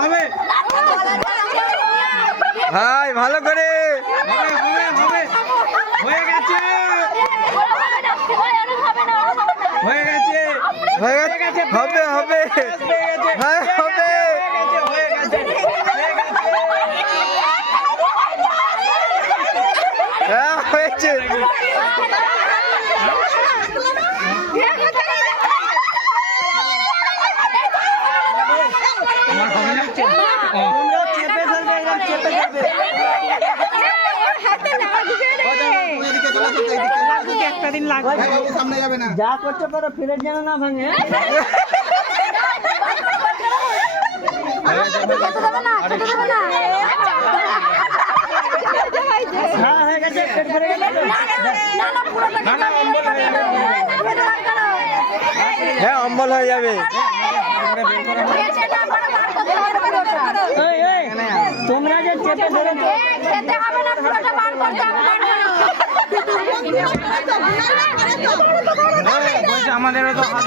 হবে ভাই ভালো করে হয়ে গেছে হয়ে গেছে হয়ে গেছে হবে হবে হ্যাঁ হবে হ্যাঁ হয়েছে একটা দিন লাগবে সামনে যাবে না যা করতে পারো ফিরে যেন না ভাঙে হ্যাঁ হয়ে গেছে পেট ভরে গেছে হ্যাঁ অম্বল হয়ে যাবে তোমরা যে চেপে ধরেছো খেতে হবে না পুরোটা বার করতে হবে আমাদেরও তো হাত